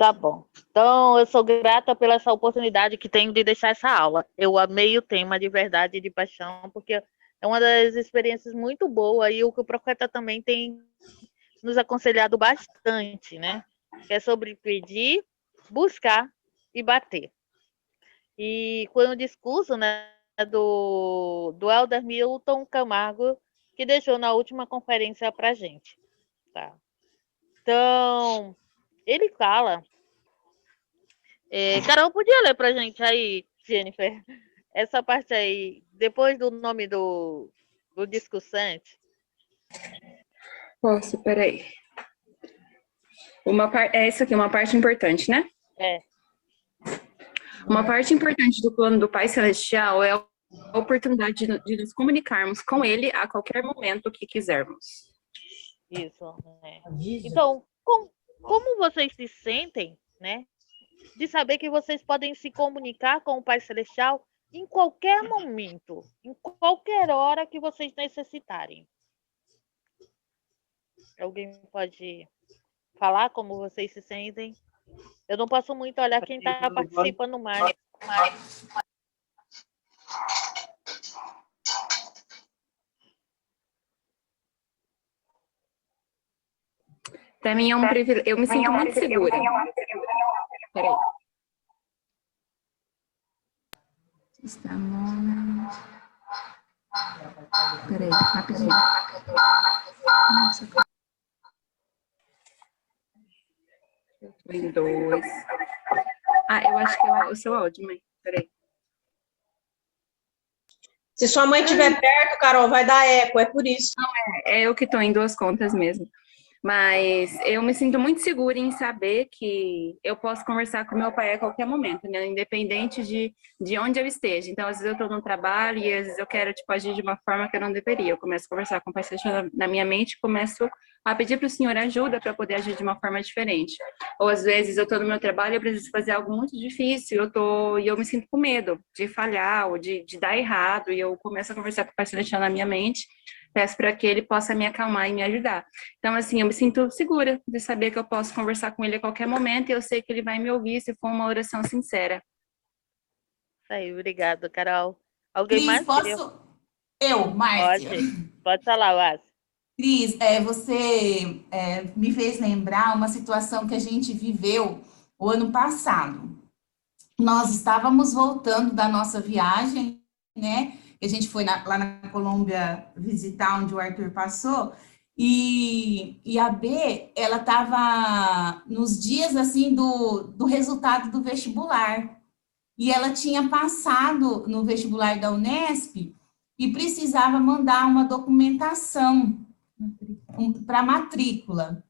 Tá bom. Então, eu sou grata pela essa oportunidade que tenho de deixar essa aula. Eu amei o tema de verdade e de paixão, porque é uma das experiências muito boas e o que o profeta também tem nos aconselhado bastante, né? Que é sobre pedir, buscar e bater. E foi um discurso, né, do Elder Milton Camargo que deixou na última conferência para a gente. Tá? Então, ele fala. Carol, podia ler para a gente aí, Jennifer, essa parte aí, depois do nome do discursante? Posso, peraí. Isso aqui é uma parte importante, né? É. Uma parte importante do plano do Pai Celestial é a oportunidade de nos comunicarmos com Ele a qualquer momento que quisermos. Isso, né? Então, como vocês se sentem, né? De saber que vocês podem se comunicar com o Pai Celestial em qualquer momento, em qualquer hora que vocês necessitarem. Alguém pode falar como vocês se sentem? Eu não posso muito olhar quem está participando mais. Para mim é um privilégio. Eu me sinto muito segura. Peraí. Peraí, rapidinho. Eu tô em 2. Eu acho que é o seu áudio, mãe. Peraí. Se sua mãe estiver perto, Carol, vai dar eco, é por isso. É eu que estou em 2 contas mesmo. Mas eu me sinto muito segura em saber que eu posso conversar com meu pai a qualquer momento, né? Independente de onde eu esteja. Então, às vezes eu estou no trabalho e às vezes eu quero, tipo, agir de uma forma que eu não deveria. Eu começo a conversar com o Pai Celestial na minha mente e começo a pedir para o Senhor ajuda para poder agir de uma forma diferente. Ou às vezes eu estou no meu trabalho e eu preciso fazer algo muito difícil e eu me sinto com medo de falhar ou de dar errado e eu começo a conversar com o Pai Celestial na minha mente. Peço para que ele possa me acalmar e me ajudar. Então, assim, eu me sinto segura de saber que eu posso conversar com ele a qualquer momento e eu sei que ele vai me ouvir se for uma oração sincera. Isso aí, obrigado, Carol. Alguém Cris, mais queria? Eu, Márcia. Pode falar, Márcia. Cris, você me fez lembrar uma situação que a gente viveu o ano passado. Nós estávamos voltando da nossa viagem, né? A gente foi lá na Colômbia visitar onde o Arthur passou, e a B, ela estava nos dias, assim, do resultado do vestibular. E ela tinha passado no vestibular da Unesp e precisava mandar uma documentação para matrícula.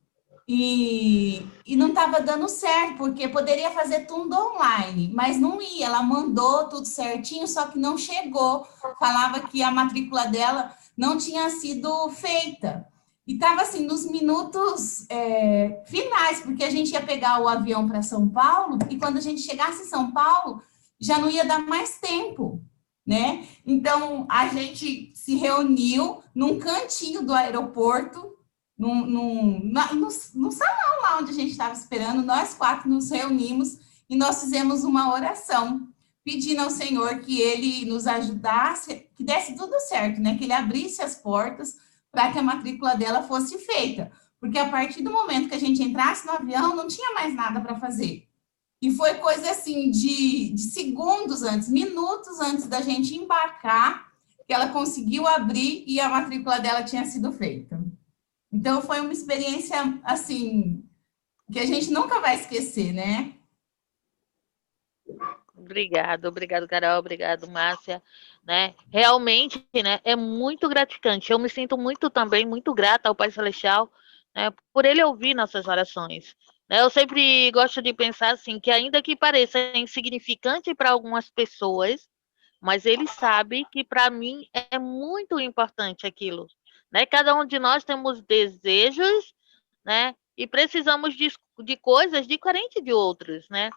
E não estava dando certo, porque poderia fazer tudo online, mas não ia. Ela mandou tudo certinho, só que não chegou. Falava que a matrícula dela não tinha sido feita. E estava assim, nos minutos finais, porque a gente ia pegar o avião para São Paulo, e quando a gente chegasse em São Paulo, já não ia dar mais tempo, né? Então, a gente se reuniu num cantinho do aeroporto, no salão lá onde a gente estava esperando, nós 4 nos reunimos e nós fizemos uma oração, pedindo ao Senhor que Ele nos ajudasse, que desse tudo certo, né? Que Ele abrisse as portas para que a matrícula dela fosse feita. Porque a partir do momento que a gente entrasse no avião, não tinha mais nada para fazer. E foi coisa assim de segundos antes, minutos antes da gente embarcar, que ela conseguiu abrir e a matrícula dela tinha sido feita. Então, foi uma experiência, assim, que a gente nunca vai esquecer, né? Obrigado, Carol, obrigado, Márcia. Né? Realmente, né, é muito gratificante. Eu me sinto muito grata ao Pai Celestial, né, por ele ouvir nossas orações. Né? Eu sempre gosto de pensar assim, que ainda que pareça insignificante para algumas pessoas, mas ele sabe que para mim é muito importante aquilo. Né? Cada um de nós temos desejos, né? E precisamos de coisas diferentes de outros, né?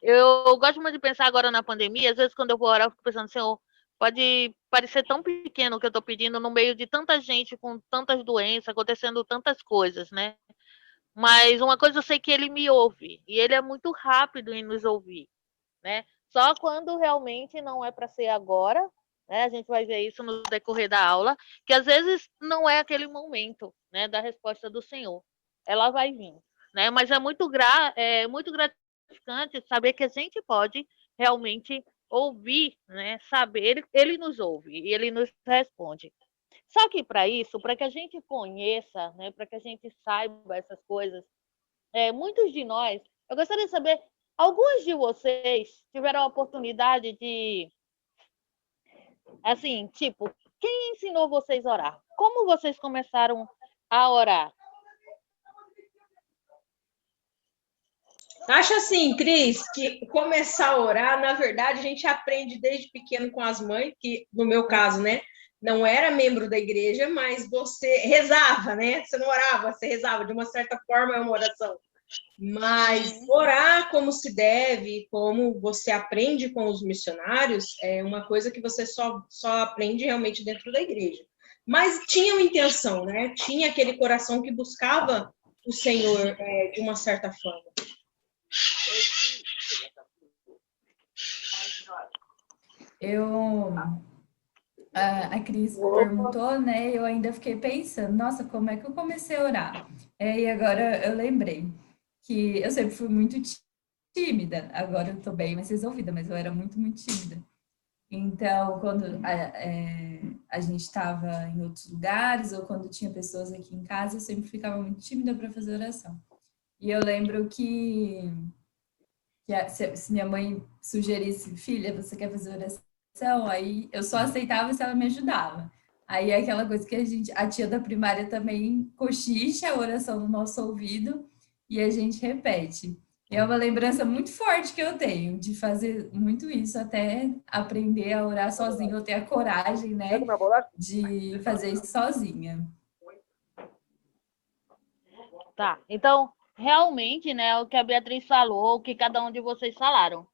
Eu gosto muito de pensar agora na pandemia, às vezes quando eu vou orar, eu fico pensando, Senhor, pode parecer tão pequeno o que eu estou pedindo no meio de tanta gente com tantas doenças, acontecendo tantas coisas, né? Mas uma coisa eu sei que ele me ouve, e ele é muito rápido em nos ouvir, né? Só quando realmente não é para ser agora, né? A gente vai ver isso no decorrer da aula, que às vezes não é aquele momento, né, da resposta do Senhor. Ela vai vir, né? Mas é muito gratificante saber que a gente pode realmente ouvir, né? Saber, ele nos ouve e ele nos responde. Só que para isso, para que a gente conheça, né, para que a gente saiba essas coisas, muitos de nós, eu gostaria de saber, alguns de vocês tiveram a oportunidade de, assim, tipo, quem ensinou vocês a orar? Como vocês começaram a orar? Acho assim, Cris, que começar a orar, na verdade, a gente aprende desde pequeno com as mães, que no meu caso, né, não era membro da igreja, mas você rezava, né? Você não orava, você rezava, de uma certa forma é uma oração. Mas orar como se deve, como você aprende com os missionários, é uma coisa que você só aprende realmente dentro da igreja. Mas tinha uma intenção, né? Tinha aquele coração que buscava o Senhor de uma certa forma. A Cris perguntou, né? Eu ainda fiquei pensando, nossa, como é que eu comecei a orar? E agora eu lembrei que eu sempre fui muito tímida. Agora eu tô bem mais resolvida, mas eu era muito, muito tímida. Então, quando a gente estava em outros lugares ou quando tinha pessoas aqui em casa, eu sempre ficava muito tímida para fazer oração. E eu lembro que se minha mãe sugerisse, filha, você quer fazer oração? Aí eu só aceitava se ela me ajudava. Aí é aquela coisa que a tia da primária também cochicha a oração no nosso ouvido e a gente repete. E é uma lembrança muito forte que eu tenho de fazer muito isso, até aprender a orar sozinha, ou ter a coragem, né, de fazer isso sozinha. Tá, então, realmente, né, o que a Beatriz falou, o que cada um de vocês falaram,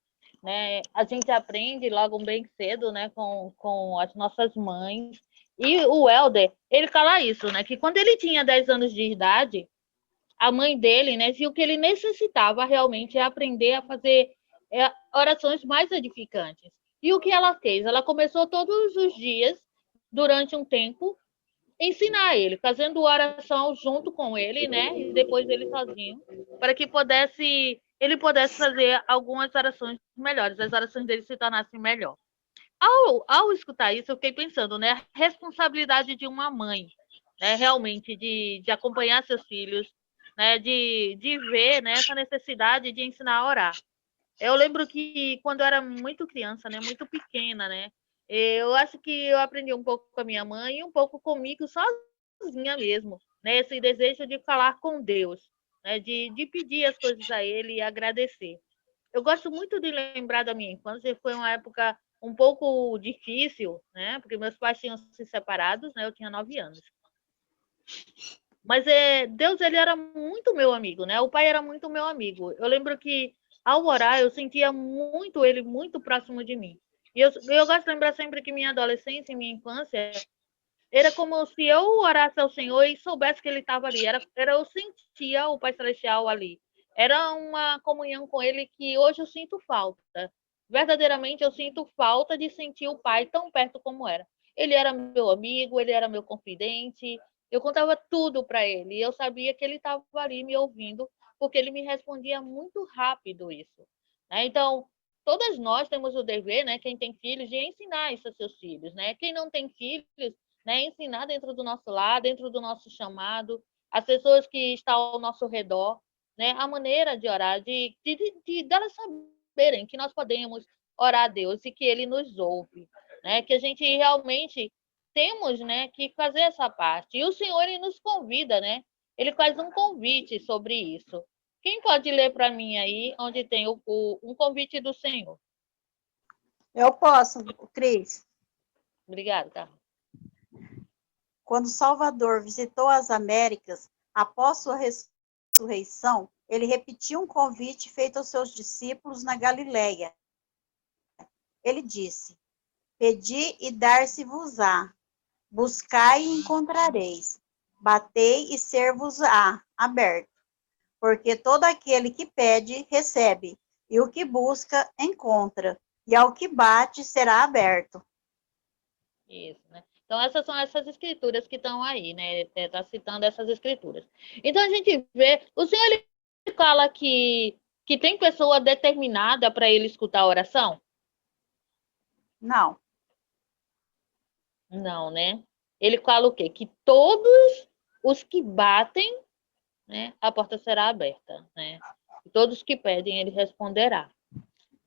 né, a gente aprende logo bem cedo, né, com as nossas mães, e o Helder, ele fala isso, né, que quando ele tinha 10 anos de idade, a mãe dele, né, viu que ele necessitava realmente aprender a fazer orações mais edificantes. E o que ela fez? Ela começou todos os dias, durante um tempo, ensinar ele, fazendo oração junto com ele, né? E depois ele sozinho, para que ele pudesse fazer algumas orações melhores, as orações dele se tornassem melhor. Ao escutar isso, eu fiquei pensando, né? A responsabilidade de uma mãe, né? Realmente de acompanhar seus filhos, né? De ver, né? Essa necessidade de ensinar a orar. Eu lembro que quando eu era muito criança, né? Muito pequena, né? Eu acho que eu aprendi um pouco com a minha mãe e um pouco comigo sozinha mesmo, né? Esse desejo de falar com Deus, né? De pedir as coisas a Ele e agradecer. Eu gosto muito de lembrar da minha infância, foi uma época um pouco difícil, né? Porque meus pais tinham se separados, né? Eu tinha 9 anos. Mas Deus, ele era muito meu amigo, né? O pai era muito meu amigo. Eu lembro que ao orar, eu sentia muito ele muito próximo de mim. E eu gosto de lembrar sempre que minha adolescência e minha infância era como se eu orasse ao Senhor e soubesse que ele estava ali. Eu sentia o Pai Celestial ali. Era uma comunhão com ele que hoje eu sinto falta. Verdadeiramente eu sinto falta de sentir o Pai tão perto como era. Ele era meu amigo, ele era meu confidente. Eu contava tudo para ele. E eu sabia que ele estava ali me ouvindo, porque ele me respondia muito rápido isso. Né? Então, todas nós temos o dever, né, quem tem filhos, de ensinar isso aos seus filhos. Né? Quem não tem filhos, né, ensinar dentro do nosso lar, dentro do nosso chamado, as pessoas que estão ao nosso redor, né, a maneira de orar, de delas saberem que nós podemos orar a Deus e que Ele nos ouve, né, que a gente realmente temos, né, que fazer essa parte. E o Senhor, Ele nos convida, né, Ele faz um convite sobre isso. Quem pode ler para mim aí, onde tem um convite do Senhor? Eu posso, Cris. Obrigada, tá? Quando Salvador visitou as Américas, após sua ressurreição, ele repetiu um convite feito aos seus discípulos na Galileia. Ele disse: Pedi e dar-se-vos-á, buscai e encontrareis, batei e ser-vos-á aberto. porque todo aquele que pede, recebe, e o que busca, encontra, e ao que bate, será aberto. Isso, né? Então, essas são essas escrituras que estão aí, né? Está citando essas escrituras. Então, a gente vê, o Senhor ele fala que tem pessoa determinada para ele escutar a oração? Não, Não, né? Ele fala o quê? Que todos os que batem, né, a porta será aberta, né? E todos que pedem, ele responderá.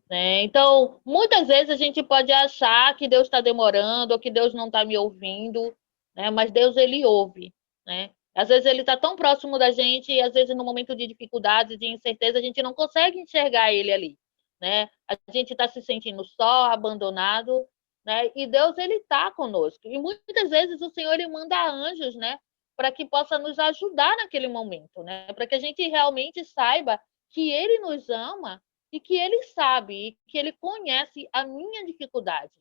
Né? Então, muitas vezes a gente pode achar que Deus está demorando ou que Deus não está me ouvindo, né? Mas Deus, ele ouve. Né? Às vezes ele está tão próximo da gente e às vezes no momento de dificuldade, de incerteza, a gente não consegue enxergar ele ali. Né? A gente está se sentindo só, abandonado, né? E Deus, ele está conosco. E muitas vezes o Senhor, ele manda anjos, né? Para que possa nos ajudar naquele momento, né? Para que a gente realmente saiba que ele nos ama e que ele sabe, e que ele conhece a minha dificuldade,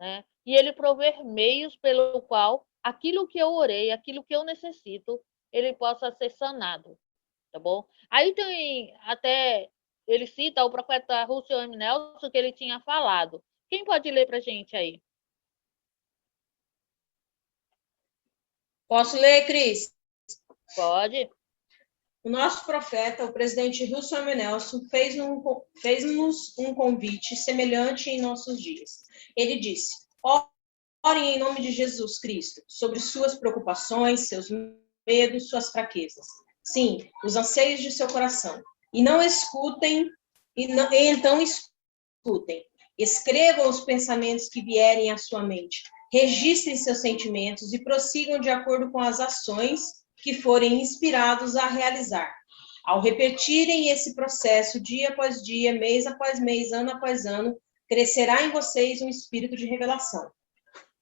né? E ele prover meios pelo qual aquilo que eu orei, aquilo que eu necessito, ele possa ser sanado, tá bom? Aí tem até, ele cita o profeta Russell M. Nelson, que ele tinha falado. Quem pode ler para a gente aí? Posso ler, Cris? Pode? O nosso profeta, o presidente Russell M. Nelson, fez-nos um convite semelhante em nossos dias. Ele disse: orem em nome de Jesus Cristo sobre suas preocupações, seus medos, suas fraquezas. Sim, os anseios de seu coração. E não escutem, e então escutem. Escrevam os pensamentos que vierem à sua mente. Registrem seus sentimentos e prossigam de acordo com as ações que forem inspirados a realizar. Ao repetirem esse processo dia após dia, mês após mês, ano após ano, crescerá em vocês um espírito de revelação.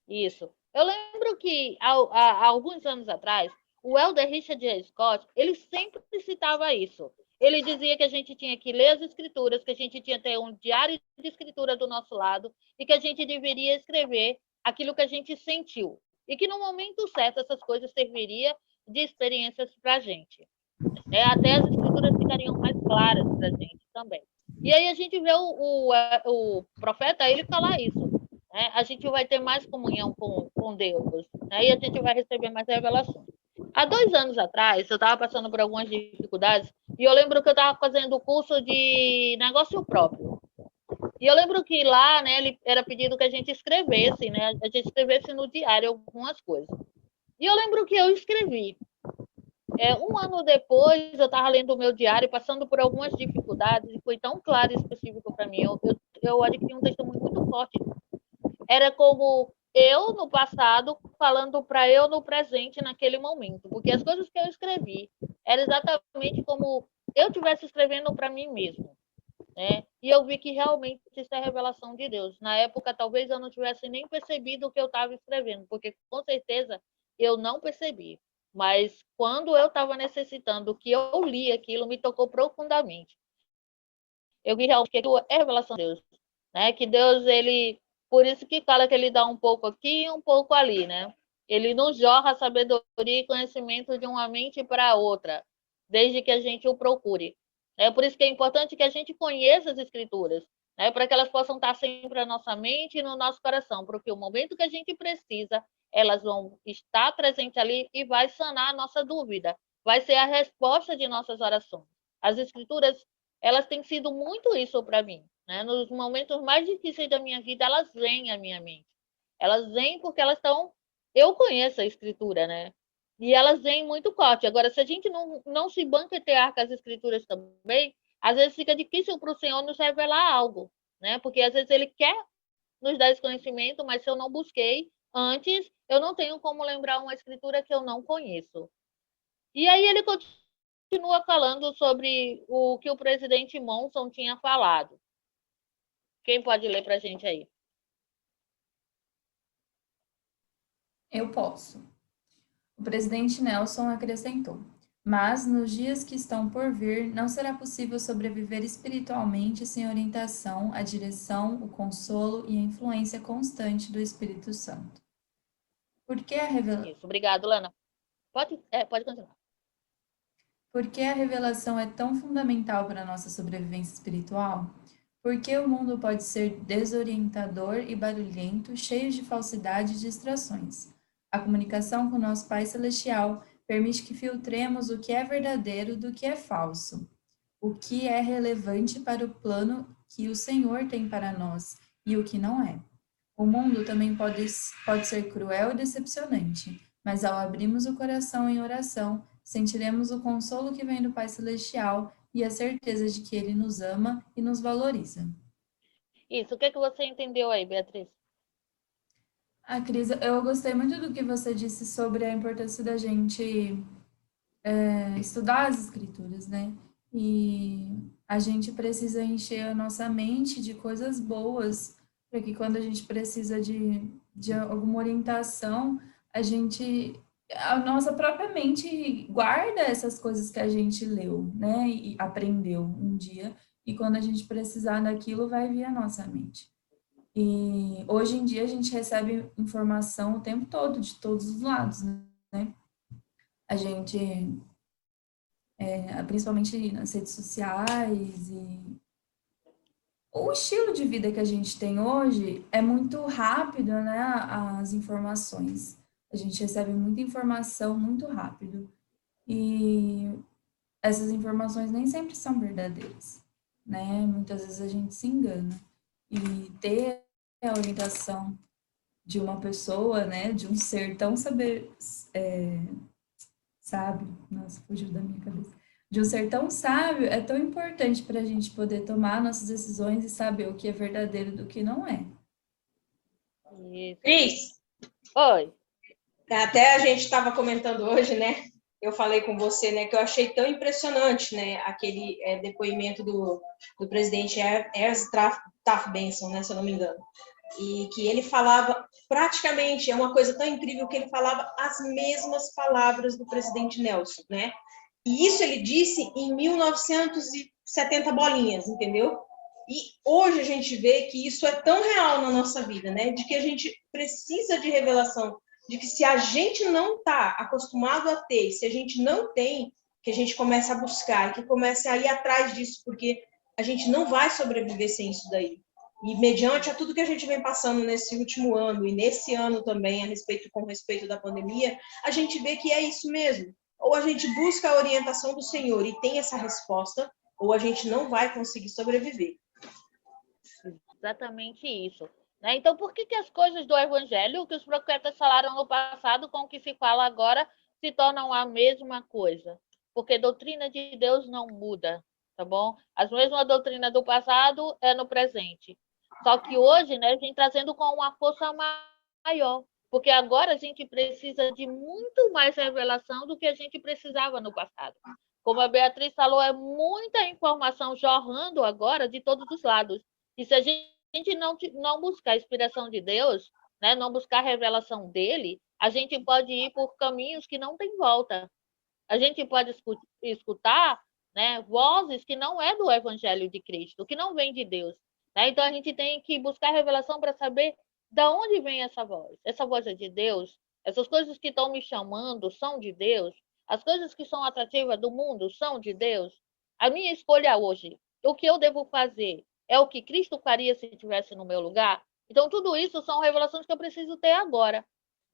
Isso. Eu lembro que há alguns anos atrás, o Elder Richard J. Scott, ele sempre citava isso. Ele dizia que a gente tinha que ler as escrituras, que a gente tinha que ter um diário de escritura do nosso lado e que a gente deveria escrever aquilo que a gente sentiu. E que no momento certo essas coisas serviriam de experiências para a gente. Né? Até as escrituras ficariam mais claras para a gente também. E aí a gente vê o profeta ele falar isso. Né? A gente vai ter mais comunhão com Deus, né? E a gente vai receber mais revelações. Há 2 anos atrás, eu estava passando por algumas dificuldades e eu lembro que eu estava fazendo o curso de negócio próprio. E eu lembro que lá, né, ele era pedido que a gente escrevesse, né? A gente escrevesse no diário algumas coisas. E eu lembro que eu escrevi. Um ano depois, eu estava lendo o meu diário, passando por algumas dificuldades, e foi tão claro e específico para mim. Eu adquiri um testemunho muito forte. Era como eu no passado falando para eu no presente naquele momento, porque as coisas que eu escrevi eram exatamente como eu estivesse escrevendo para mim mesmo, né? E eu vi que realmente isso é revelação de Deus. Na época, talvez eu não tivesse nem percebido o que eu estava escrevendo, porque com certeza eu não percebi. Mas quando eu estava necessitando, que eu li aquilo, me tocou profundamente. Eu vi realmente que aquilo é revelação de Deus, né? Que Deus, ele, por isso que fala que ele dá um pouco aqui e um pouco ali, né? Ele nos jorra sabedoria e conhecimento de uma mente para outra, desde que a gente o procure. É por isso que é importante que a gente conheça as escrituras, né? Para que elas possam estar sempre na nossa mente e no nosso coração, porque o momento que a gente precisa, elas vão estar presentes ali e vai sanar a nossa dúvida, vai ser a resposta de nossas orações. As escrituras, elas têm sido muito isso para mim, né? Nos momentos mais difíceis da minha vida, elas vêm à minha mente. Elas vêm porque elas estão. Eu conheço a escritura, né? E elas vêm muito forte. Agora, se a gente não se banquetear com as escrituras também, às vezes fica difícil para o Senhor nos revelar algo, né? Porque às vezes Ele quer nos dar esse conhecimento, mas se eu não busquei antes, eu não tenho como lembrar uma escritura que eu não conheço. E aí ele continua falando sobre o que o presidente Monson tinha falado. Quem pode ler para a gente aí? Eu posso. O presidente Nelson acrescentou: mas nos dias que estão por vir, não será possível sobreviver espiritualmente sem orientação, a direção, o consolo e a influência constante do Espírito Santo. Porque a revelação. Isso, obrigado, Lana. Pode continuar. Por que a revelação é tão fundamental para a nossa sobrevivência espiritual? Porque o mundo pode ser desorientador e barulhento, cheio de falsidade e distrações. A comunicação com nosso Pai Celestial permite que filtremos o que é verdadeiro do que é falso, o que é relevante para o plano que o Senhor tem para nós e o que não é. O mundo também pode ser cruel e decepcionante, mas ao abrirmos o coração em oração, sentiremos o consolo que vem do Pai Celestial e a certeza de que Ele nos ama e nos valoriza. Isso, o que você entendeu aí, Beatriz? Ah, Cris, eu gostei muito do que você disse sobre a importância da gente estudar as escrituras, né? E a gente precisa encher a nossa mente de coisas boas, para que quando a gente precisa de alguma orientação, a nossa própria mente guarda essas coisas que a gente leu, né? E aprendeu um dia, e quando a gente precisar daquilo, vai vir à nossa mente. E hoje em dia a gente recebe informação o tempo todo, de todos os lados, né? A gente principalmente nas redes sociais e o estilo de vida que a gente tem hoje é muito rápido, né? As informações. A gente recebe muita informação muito rápido. E essas informações nem sempre são verdadeiras, né? Muitas vezes a gente se engana. E ter a orientação de uma pessoa, né? De um ser tão sábio, nossa, fugiu da minha cabeça, de um ser tão sábio, é tão importante para a gente poder tomar nossas decisões e saber o que é verdadeiro do que não é. Isso. Cris, Oi. até a gente estava comentando hoje, né? Eu falei com você, né, que eu achei tão impressionante, né, aquele depoimento do presidente Ernst Taft Benson, né, se eu não me engano, e que ele falava praticamente, é uma coisa tão incrível que ele falava as mesmas palavras do presidente Nelson, né? E isso ele disse em 1970 bolinhas, entendeu? E hoje a gente vê que isso é tão real na nossa vida, né? De que a gente precisa de revelação, de que se a gente não está acostumado a ter, se a gente não tem, que a gente comece a buscar e que comece a ir atrás disso, porque a gente não vai sobreviver sem isso daí. E mediante a tudo que a gente vem passando nesse último ano e nesse ano também, com respeito da pandemia, a gente vê que é isso mesmo. Ou a gente busca a orientação do Senhor e tem essa resposta, ou a gente não vai conseguir sobreviver. Exatamente isso. Né? Então, por que as coisas do Evangelho, que os profetas falaram no passado, com o que se fala agora, se tornam a mesma coisa? Porque a doutrina de Deus não muda, tá bom? As mesmas doutrinas do passado é no presente. Só que hoje, né, vem trazendo com uma força maior. Porque agora a gente precisa de muito mais revelação do que a gente precisava no passado. Como a Beatriz falou, é muita informação jorrando agora de todos os lados. E se a gente não buscar a inspiração de Deus, né, não buscar a revelação dele, a gente pode ir por caminhos que não tem volta. A gente pode escutar, né, vozes que não é do Evangelho de Cristo, que não vem de Deus. Né? Então a gente tem que buscar a revelação para saber de onde vem essa voz. Essa voz é de Deus? Essas coisas que estão me chamando são de Deus? As coisas que são atrativas do mundo são de Deus? A minha escolha hoje, o que eu devo fazer, é o que Cristo faria se estivesse no meu lugar? Então, tudo isso são revelações que eu preciso ter agora.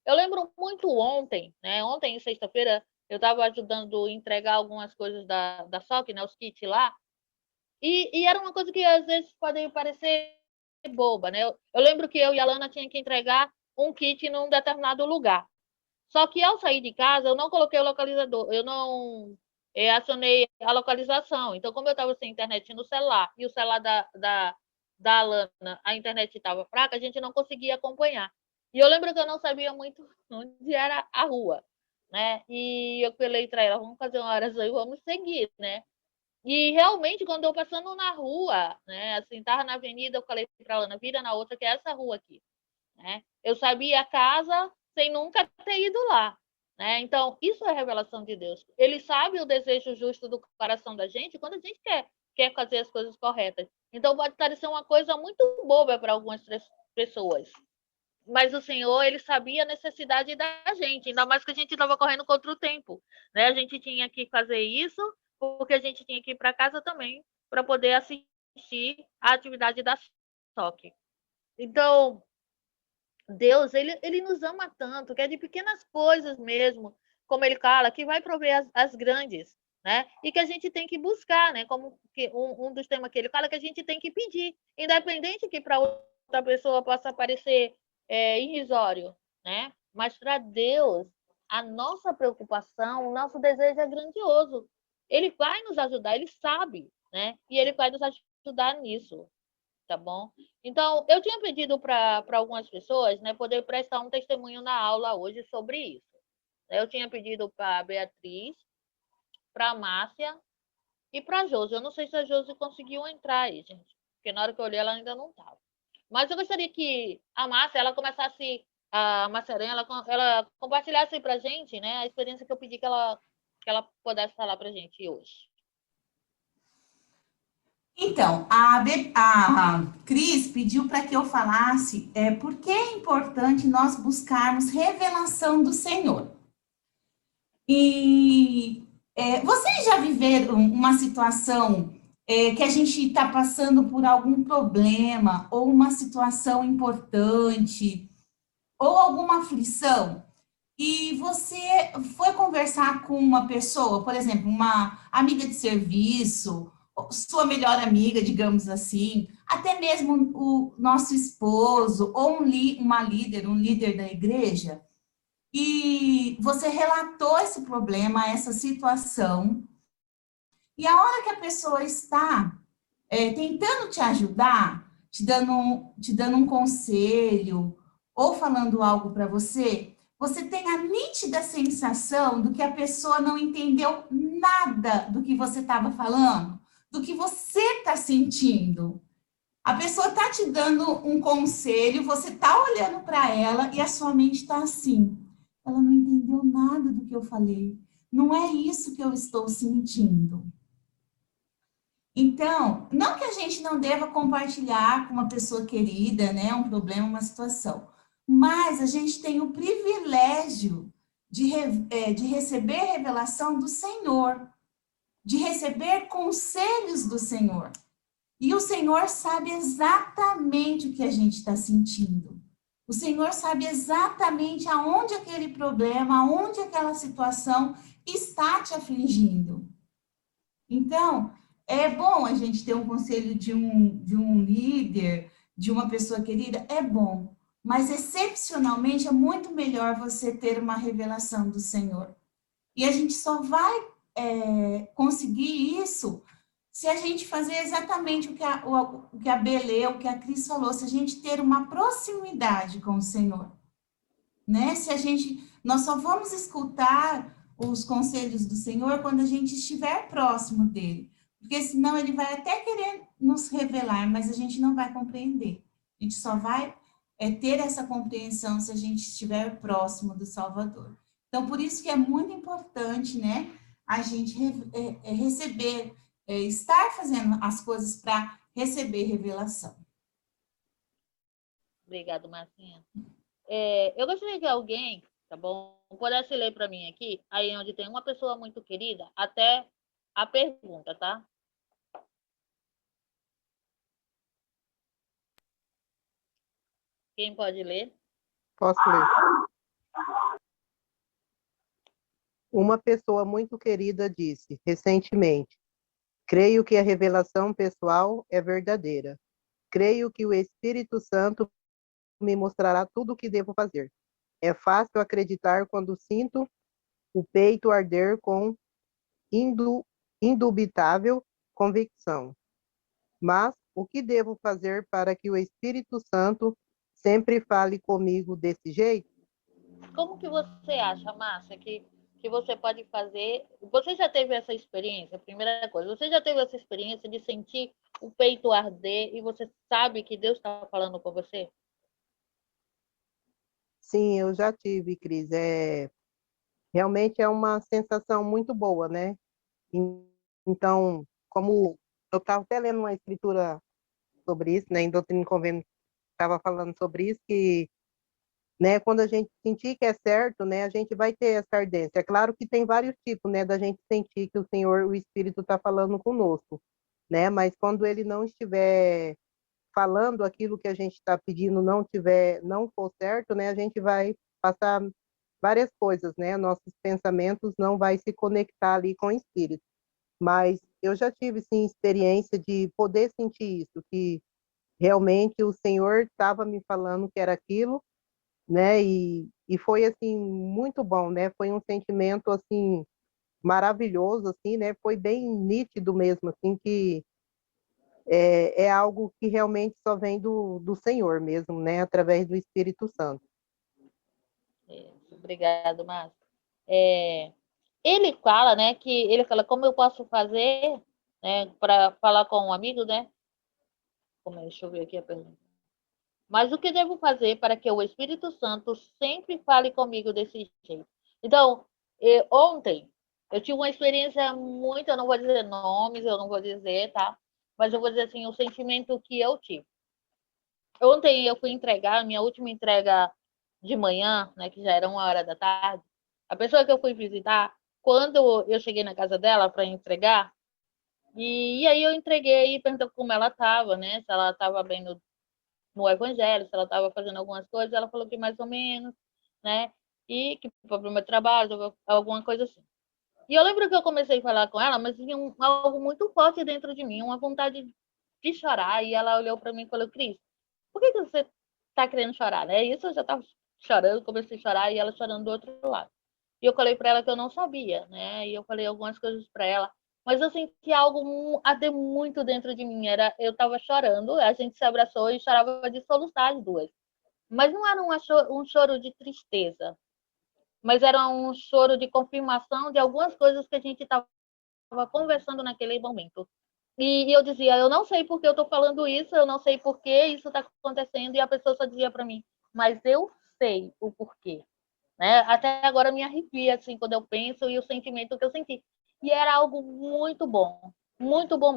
Eu lembro muito ontem, né? Ontem, sexta-feira, eu estava ajudando a entregar algumas coisas da SOC, né? Os kits lá. E era uma coisa que às vezes pode parecer boba, né? Eu lembro que eu e a Lana tinha que entregar um kit num determinado lugar. Só que ao sair de casa, eu não coloquei o localizador, eu não acionei a localização. Então, como eu estava sem internet no celular e o celular da Alana, a internet estava fraca, a gente não conseguia acompanhar. E eu lembro que eu não sabia muito onde era a rua, né? E eu falei para ela, vamos fazer uma oração e vamos seguir, né? E realmente, quando eu passando na rua, né, assim, tava na avenida, eu falei para a Alana, vira na outra, que é essa rua aqui. Né? Eu sabia a casa sem nunca ter ido lá. Né? Então, isso é revelação de Deus. Ele sabe o desejo justo do coração da gente quando a gente quer fazer as coisas corretas. Então, pode parecer uma coisa muito boba para algumas pessoas. mas o Senhor, ele sabia a necessidade da gente, ainda mais que a gente estava correndo contra o tempo, né? A gente tinha que fazer isso porque a gente tinha que ir para casa também para poder assistir a atividade da SOC. Então, Deus, ele nos ama tanto, que é de pequenas coisas mesmo, como ele fala, que vai prover as grandes, né? E que a gente tem que buscar, né? Como que um dos temas que ele fala, que a gente tem que pedir, independente que para outra pessoa possa parecer irrisório, né? Mas para Deus, a nossa preocupação, o nosso desejo é grandioso. Ele vai nos ajudar, ele sabe, né? E ele vai nos ajudar nisso, tá bom? Então, eu tinha pedido para algumas pessoas, né, poder prestar um testemunho na aula hoje sobre isso. Eu tinha pedido para a Beatriz, para a Márcia e para a Josi. Eu não sei se a Josi conseguiu entrar aí, gente, porque na hora que eu olhei ela ainda não estava. Mas eu gostaria que a Márcia, ela começasse, a Massaranha, ela compartilhasse para a gente, né, a experiência que eu pedi que ela pudesse falar para a gente hoje. Então, a Cris pediu para que eu falasse por que é importante nós buscarmos revelação do Senhor. E vocês já viveram uma situação que a gente está passando por algum problema, ou uma situação importante, ou alguma aflição, e você foi conversar com uma pessoa, por exemplo, uma amiga de serviço, sua melhor amiga, digamos assim, até mesmo o nosso esposo, ou um líder da igreja, e você relatou esse problema, essa situação, e a hora que a pessoa está tentando te ajudar, te dando um conselho, ou falando algo para você, você tem a nítida sensação do que a pessoa não entendeu nada do que você estava falando, do que você está sentindo. A pessoa está te dando um conselho, você está olhando para ela e a sua mente está assim. Ela não entendeu nada do que eu falei. Não é isso que eu estou sentindo. Então, não que a gente não deva compartilhar com uma pessoa querida, né, um problema, uma situação, mas a gente tem o privilégio de receber revelação do Senhor, de receber conselhos do Senhor. E o Senhor sabe exatamente o que a gente está sentindo. O Senhor sabe exatamente aonde aquele problema, aonde aquela situação está te afligindo. Então, é bom a gente ter um conselho de um líder, de uma pessoa querida, é bom. Mas, excepcionalmente, é muito melhor você ter uma revelação do Senhor. E a gente só vai conseguir isso se a gente fazer exatamente o que a Belê, o que a Cris falou, se a gente ter uma proximidade com o Senhor, né? Nós só vamos escutar os conselhos do Senhor quando a gente estiver próximo dele, porque senão ele vai até querer nos revelar, mas a gente não vai compreender. A gente só vai ter essa compreensão se a gente estiver próximo do Salvador. Então, por isso que é muito importante, né, a gente receber, estar fazendo as coisas para receber revelação. Obrigado, Marcinha. Eu gostaria que alguém, tá bom, pudesse ler para mim aqui, aí onde tem uma pessoa muito querida, até a pergunta, tá? Quem pode ler? Posso ler? Uma pessoa muito querida disse recentemente: creio que a revelação pessoal é verdadeira. Creio que o Espírito Santo me mostrará tudo o que devo fazer. É fácil acreditar quando sinto o peito arder com indubitável convicção. Mas o que devo fazer para que o Espírito Santo sempre fale comigo desse jeito? Como que você acha, Márcia, que você pode fazer? Você já teve essa experiência? Primeira coisa, você já teve essa experiência de sentir o peito arder e você sabe que Deus está falando com você? Sim, eu já tive, Cris. Realmente é uma sensação muito boa, né? Então, como eu estava até lendo uma escritura sobre isso, né? Em Doutrina e Convênio estava falando sobre isso, que né? Quando a gente sentir que é certo, né, a gente vai ter essa ardência. É claro que tem vários tipos, né, da gente sentir que o Senhor, o Espírito está falando conosco, né? Mas quando ele não estiver falando aquilo que a gente está pedindo, não for certo, né, a gente vai passar várias coisas, né? Nossos pensamentos não vai se conectar ali com o Espírito. Mas eu já tive, sim, experiência de poder sentir isso, que realmente o Senhor estava me falando que era aquilo, né? E foi assim muito bom, né? Foi um sentimento assim maravilhoso, assim, né? Foi bem nítido mesmo, assim, que é algo que realmente só vem do Senhor mesmo, né? Através do Espírito Santo. Obrigado, Márcio. Ele fala, né, que ele fala como eu posso fazer, né, para falar com um amigo, né? Deixa eu ver aqui a pergunta. Mas o que devo fazer para que o Espírito Santo sempre fale comigo desse jeito? Então, ontem eu tive uma experiência muito, eu não vou dizer nomes, eu não vou dizer, tá? Mas eu vou dizer assim, o sentimento que eu tive. Ontem eu fui entregar a minha última entrega de manhã, né, que já era 1h da tarde. A pessoa que eu fui visitar, quando eu cheguei na casa dela para entregar, e aí eu entreguei e perguntei como ela estava, né? Se ela estava bem no evangelho, se ela estava fazendo algumas coisas, ela falou que mais ou menos, né? E que foi para o meu trabalho, alguma coisa assim. E eu lembro que eu comecei a falar com ela, mas tinha algo muito forte dentro de mim, uma vontade de chorar. E ela olhou para mim e falou: Cris, por que você está querendo chorar, né? Isso eu já estava chorando, comecei a chorar e ela chorando do outro lado. E eu falei para ela que eu não sabia, né? E eu falei algumas coisas para ela, mas eu senti algo arder muito dentro de mim. Eu estava chorando, a gente se abraçou e chorava de soluçar as duas. Mas não era um choro de tristeza, mas era um choro de confirmação de algumas coisas que a gente estava conversando naquele momento. E eu dizia, eu não sei por que eu estou falando isso, eu não sei por que isso está acontecendo, e a pessoa só dizia para mim, mas eu sei o porquê. Né? Até agora me arrepia assim, quando eu penso e o sentimento que eu senti. E era algo muito bom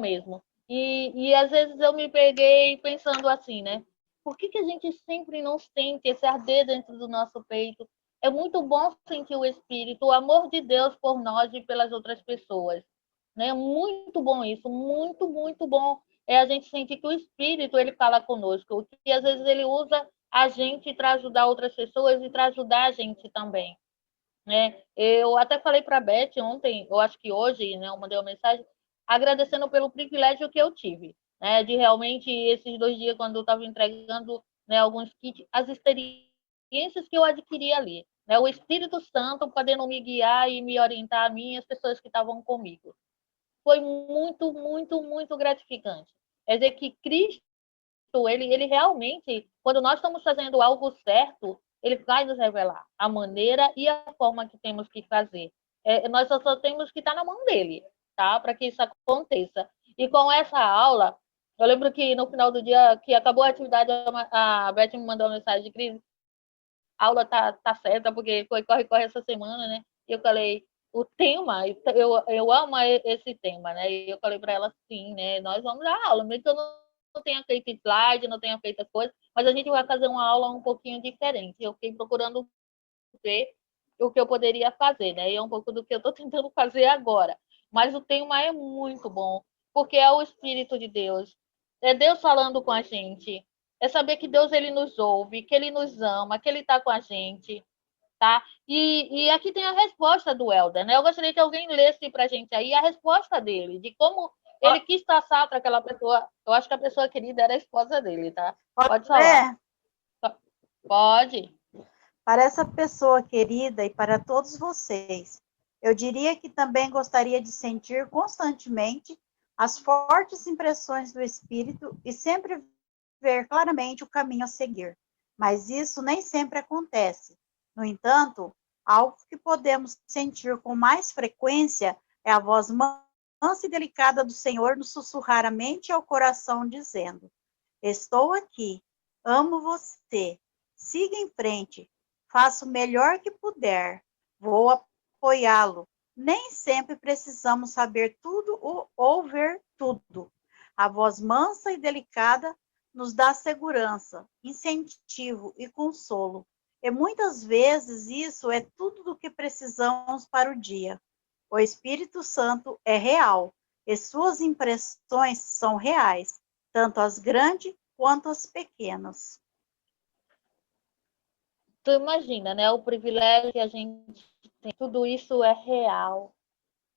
mesmo. E às vezes eu me peguei pensando assim, né? Por que a gente sempre não sente esse arder dentro do nosso peito? É muito bom sentir o Espírito, o amor de Deus por nós e pelas outras pessoas. Né? Muito bom isso, muito bom. É a gente sentir que o Espírito ele fala conosco, que às vezes ele usa a gente para ajudar outras pessoas e para ajudar a gente também. Né? Eu até falei para a Beth ontem, eu acho que hoje, né, eu mandei uma mensagem agradecendo pelo privilégio que eu tive, né, de realmente esses 2 dias, quando eu estava entregando, né, alguns kits, as experiências que eu adquiri ali. Né, o Espírito Santo podendo me guiar e me orientar a mim e as pessoas que estavam comigo. Foi muito gratificante. É dizer que Cristo, ele realmente, quando nós estamos fazendo algo certo, ele vai nos revelar a maneira e a forma que temos que fazer. Nós só temos que estar na mão dele, tá? Para que isso aconteça. E com essa aula, eu lembro que no final do dia, que acabou a atividade, a Beth me mandou uma mensagem de Cris, a aula tá certa, porque foi corre essa semana, né? E eu falei, o tema, eu amo esse tema, né? E eu falei para ela, sim, né? Nós vamos dar aula, mesmo que eu não tenha feito slide, não tenha feito as coisas, mas a gente vai fazer uma aula um pouquinho diferente. Eu fiquei procurando ver o que eu poderia fazer, né? E é um pouco do que eu estou tentando fazer agora. Mas o tema é muito bom, porque é o Espírito de Deus. É Deus falando com a gente. É saber que Deus ele nos ouve, que ele nos ama, que ele está com a gente, tá? E aqui tem a resposta do Helder, né? Eu gostaria que alguém lesse para a gente aí a resposta dele, de como ele quis passar para aquela pessoa. Eu acho que a pessoa querida era a esposa dele, tá? Pode falar. Pode. Para essa pessoa querida e para todos vocês, eu diria que também gostaria de sentir constantemente as fortes impressões do Espírito e sempre ver claramente o caminho a seguir. Mas isso nem sempre acontece. No entanto, algo que podemos sentir com mais frequência é a voz mansa e delicada do Senhor nos sussurrar a mente e ao coração, dizendo: estou aqui, amo você, siga em frente, faço o melhor que puder, vou apoiá-lo. Nem sempre precisamos saber tudo ou ver tudo. A voz mansa e delicada nos dá segurança, incentivo e consolo. E muitas vezes isso é tudo do que precisamos para o dia. O Espírito Santo é real e suas impressões são reais, tanto as grandes quanto as pequenas. Tu imagina, né? O privilégio que a gente tem, tudo isso é real,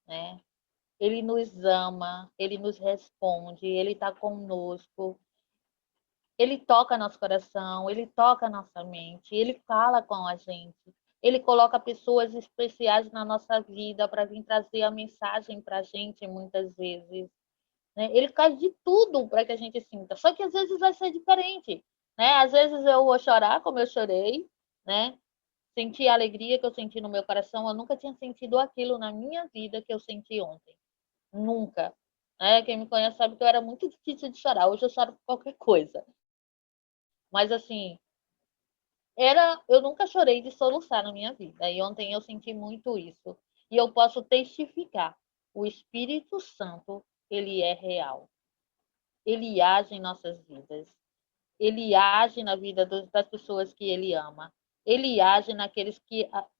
né? Ele nos ama, ele nos responde, ele está conosco, ele toca nosso coração, ele toca nossa mente, ele fala com a gente, ele coloca pessoas especiais na nossa vida para vir trazer a mensagem para a gente muitas vezes, né? Ele faz de tudo para que a gente sinta, só que às vezes vai ser diferente, né? Às vezes eu vou chorar como eu chorei, né? Sentir a alegria que eu senti no meu coração, eu nunca tinha sentido aquilo na minha vida que eu senti ontem. Nunca. Né? Quem me conhece sabe que eu era muito difícil de chorar. Hoje eu choro por qualquer coisa. Mas assim, eu nunca chorei de soluçar na minha vida. E ontem eu senti muito isso. E eu posso testificar. O Espírito Santo, ele é real. Ele age em nossas vidas. Ele age na vida das pessoas que ele ama. Ele age naqueles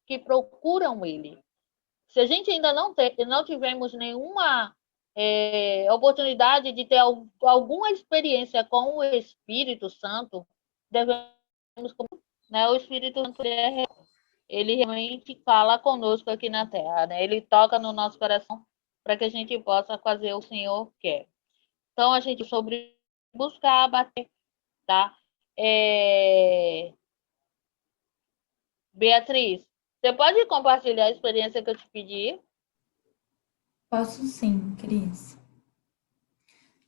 que procuram ele. Se a gente ainda não tivemos nenhuma oportunidade de ter alguma experiência com o Espírito Santo, devemos, né? O Espírito Santo ele realmente fala conosco aqui na Terra, né? Ele toca no nosso coração para que a gente possa fazer o que o Senhor quer. Então, a gente sobre buscar, bater, tá? Beatriz, você pode compartilhar a experiência que eu te pedi? Posso sim, Cris.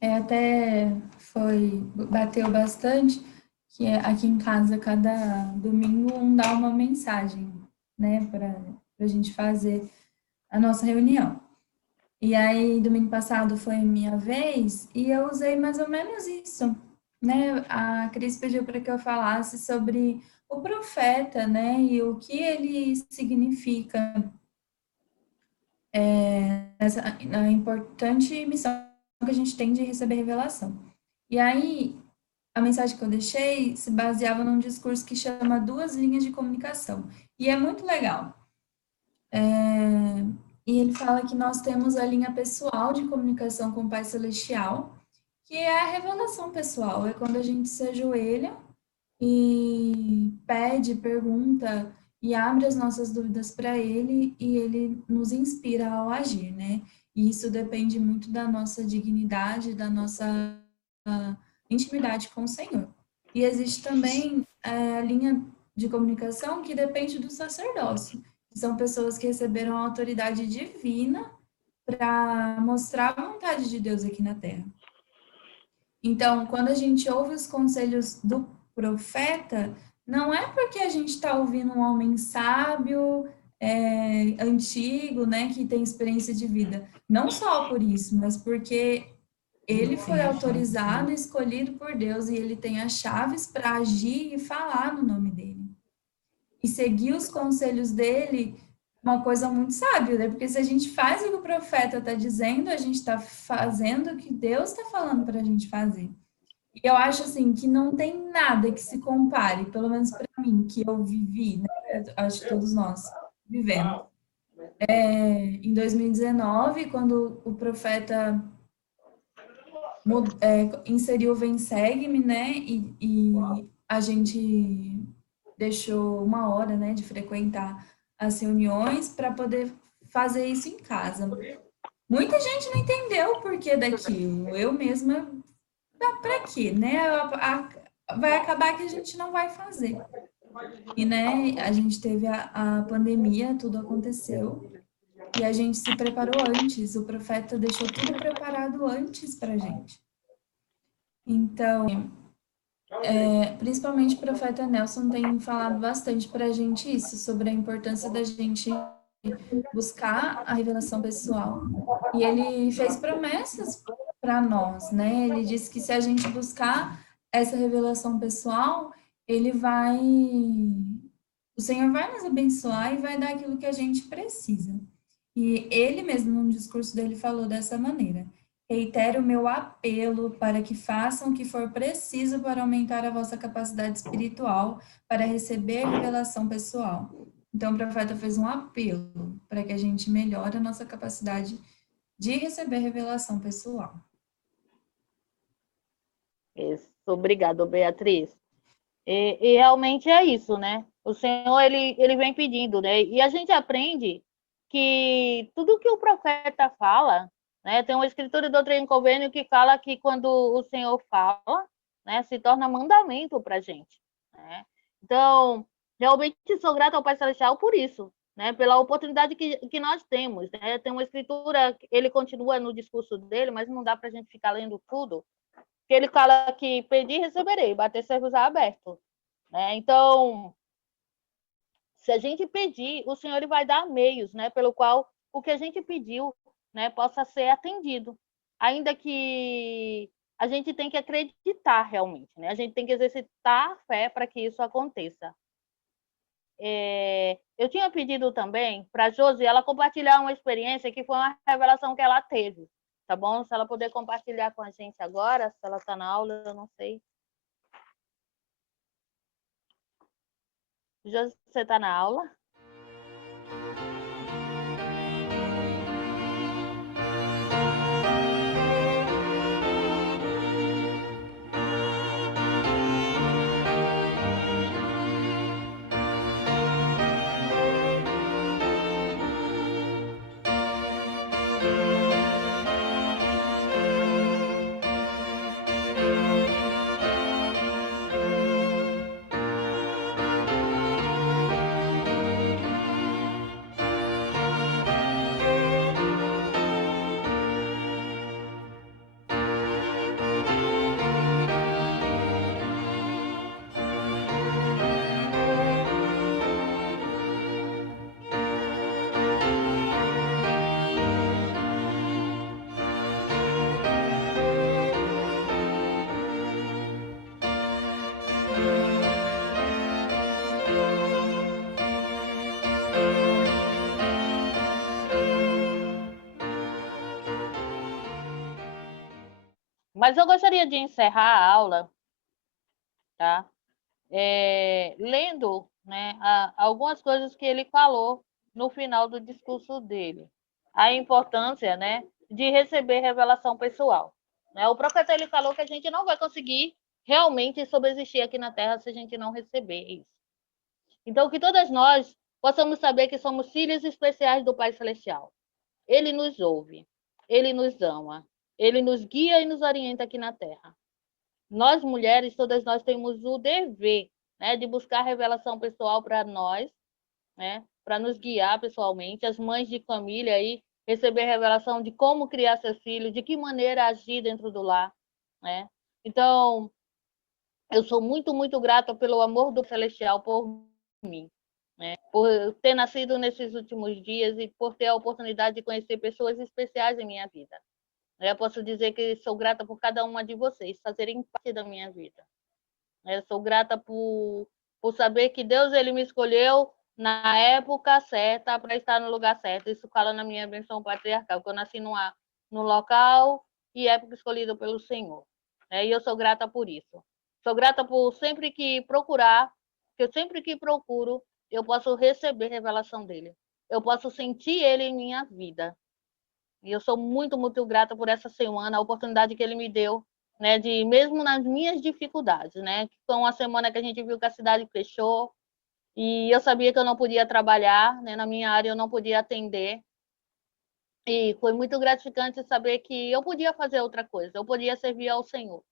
Até bateu bastante, que aqui em casa, cada domingo, dá uma mensagem, né, para a gente fazer a nossa reunião. E aí, domingo passado foi minha vez, e eu usei mais ou menos isso, né? A Cris pediu para que eu falasse sobre o profeta, né, e o que ele significa na importante missão que a gente tem de receber revelação. E aí, a mensagem que eu deixei se baseava num discurso que chama Duas Linhas de Comunicação. E é muito legal. E ele fala que nós temos a linha pessoal de comunicação com o Pai Celestial, que é a revelação pessoal. É quando a gente se ajoelha e pede, pergunta e abre as nossas dúvidas para ele e ele nos inspira ao agir, né? E isso depende muito da nossa dignidade, da nossa intimidade com o Senhor. E existe também a linha de comunicação que depende do sacerdócio, que são pessoas que receberam a autoridade divina para mostrar a vontade de Deus aqui na Terra. Então, quando a gente ouve os conselhos do profeta, não é porque a gente está ouvindo um homem sábio, antigo, né, que tem experiência de vida. Não só por isso, mas porque ele foi autorizado, escolhido por Deus, e ele tem as chaves para agir e falar no nome dele. E seguir os conselhos dele uma coisa muito sábia, né? Porque se a gente faz o que o profeta está dizendo, a gente está fazendo o que Deus está falando para a gente fazer. E eu acho assim que não tem nada que se compare, pelo menos para mim, que eu vivi, né? Acho que todos nós vivemos. Em 2019, quando o profeta inseriu o Vem Segue-me, né? E a gente deixou uma hora, né, de frequentar as reuniões para poder fazer isso em casa. Muita gente não entendeu o porquê daquilo. Eu mesma, para quê, né? Vai acabar que a gente não vai fazer. E, né, a gente teve a pandemia, tudo aconteceu. E a gente se preparou antes. O profeta deixou tudo preparado antes para a gente. Então, principalmente o profeta Nelson tem falado bastante para a gente isso, sobre a importância da gente buscar a revelação pessoal. E ele fez promessas para nós, né? Ele disse que se a gente buscar essa revelação pessoal, o Senhor vai nos abençoar e vai dar aquilo que a gente precisa. E ele mesmo, no discurso dele, falou dessa maneira: reitero o meu apelo para que façam o que for preciso para aumentar a vossa capacidade espiritual para receber revelação pessoal. Então, o profeta fez um apelo para que a gente melhore a nossa capacidade de receber revelação pessoal. Isso, obrigado, Beatriz. E realmente é isso, né? O Senhor, ele vem pedindo, né? E a gente aprende que tudo que o profeta fala, né? Tem uma escritura de doutrina e convênio que fala que quando o Senhor fala, né, se torna mandamento para a gente, né? Então, realmente sou grata ao Pai Celestial por isso, né? Pela oportunidade que nós temos, né? Tem uma escritura, ele continua no discurso dele, mas não dá para a gente ficar lendo tudo, que ele fala que pedir, receberei, bater, ser-vos-á aberto, né? Então, se a gente pedir, o Senhor ele vai dar meios, né, pelo qual o que a gente pediu, né, possa ser atendido, ainda que a gente tem que acreditar realmente, né? A gente tem que exercitar a fé para que isso aconteça. Eu tinha pedido também para a Josi ela compartilhar uma experiência que foi uma revelação que ela teve, tá bom? Se ela puder compartilhar com a gente agora, se ela está na aula, eu não sei. Josi, você está na aula? Mas eu gostaria de encerrar a aula, tá? Lendo, né, algumas coisas que ele falou no final do discurso dele. A importância, né, de receber revelação pessoal, né? O profeta ele falou que a gente não vai conseguir realmente subsistir aqui na Terra se a gente não receber isso. Então, que todas nós possamos saber que somos filhos especiais do Pai Celestial. Ele nos ouve, ele nos ama, ele nos guia e nos orienta aqui na Terra. Nós, mulheres, todas nós temos o dever, né, de buscar revelação pessoal para nós, né, para nos guiar pessoalmente. As mães de família aí, receber revelação de como criar seu filho, de que maneira agir dentro do lar, né? Então, eu sou muito, muito grata pelo amor do Celestial por mim, né? Por ter nascido nesses últimos dias e por ter a oportunidade de conhecer pessoas especiais em minha vida. Eu posso dizer que sou grata por cada uma de vocês fazerem parte da minha vida. Eu sou grata por saber que Deus ele me escolheu na época certa para estar no lugar certo. Isso fala na minha benção patriarcal, que eu nasci num local e época escolhida pelo Senhor. E eu sou grata por isso. Sou grata por sempre que procurar, que eu sempre que procuro, eu posso receber revelação dele. Eu posso sentir ele em minha vida. E eu sou muito, muito grata por essa semana, a oportunidade que ele me deu, né, de mesmo nas minhas dificuldades, né, que foi uma semana que a gente viu que a cidade fechou e eu sabia que eu não podia trabalhar, né, na minha área eu não podia atender. E foi muito gratificante saber que eu podia fazer outra coisa, eu podia servir ao Senhor,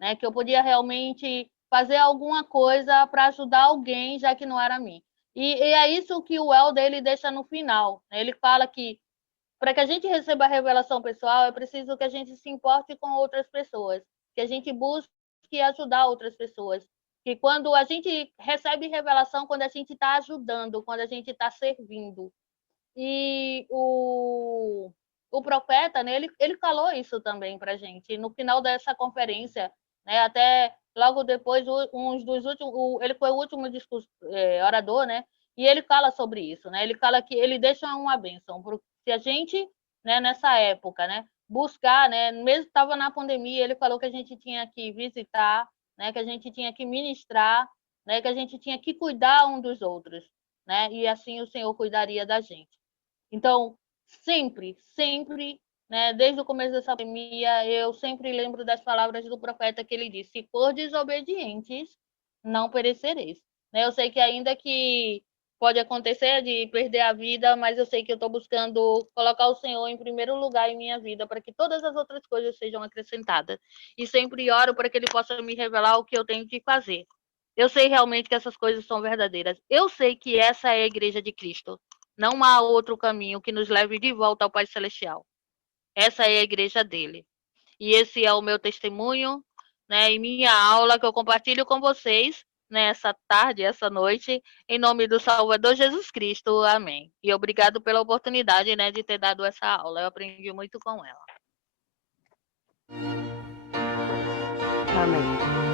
né, que eu podia realmente fazer alguma coisa para ajudar alguém, já que não era mim. E é isso que o Helder ele deixa no final, né? Ele fala que para que a gente receba a revelação pessoal, é preciso que a gente se importe com outras pessoas, que a gente busque ajudar outras pessoas. Que quando a gente recebe revelação, quando a gente está ajudando, quando a gente está servindo. E o profeta, né, ele falou isso também para a gente. No final dessa conferência, né, até logo depois, uns dos últimos, ele foi o último discurso, orador, né, e ele fala sobre isso. Né, ele fala que ele deixa uma bênção. Se a gente, né, nessa época, né, buscar, né? Mesmo estava na pandemia, ele falou que a gente tinha que visitar, né? Que a gente tinha que ministrar, né? Que a gente tinha que cuidar um dos outros, né? E assim o Senhor cuidaria da gente. Então, sempre, sempre, né? Desde o começo dessa pandemia, eu sempre lembro das palavras do profeta que ele disse: se for desobedientes, não perecereis. Né? Eu sei que ainda que pode acontecer de perder a vida, mas eu sei que eu estou buscando colocar o Senhor em primeiro lugar em minha vida, para que todas as outras coisas sejam acrescentadas. E sempre oro para que Ele possa me revelar o que eu tenho que fazer. Eu sei realmente que essas coisas são verdadeiras. Eu sei que essa é a igreja de Cristo. Não há outro caminho que nos leve de volta ao Pai Celestial. Essa é a igreja dele. E esse é o meu testemunho, né, e minha aula que eu compartilho com vocês nessa tarde, essa noite, em nome do Salvador Jesus Cristo. Amém. E obrigado pela oportunidade, né, de ter dado essa aula. Eu aprendi muito com ela. Amém.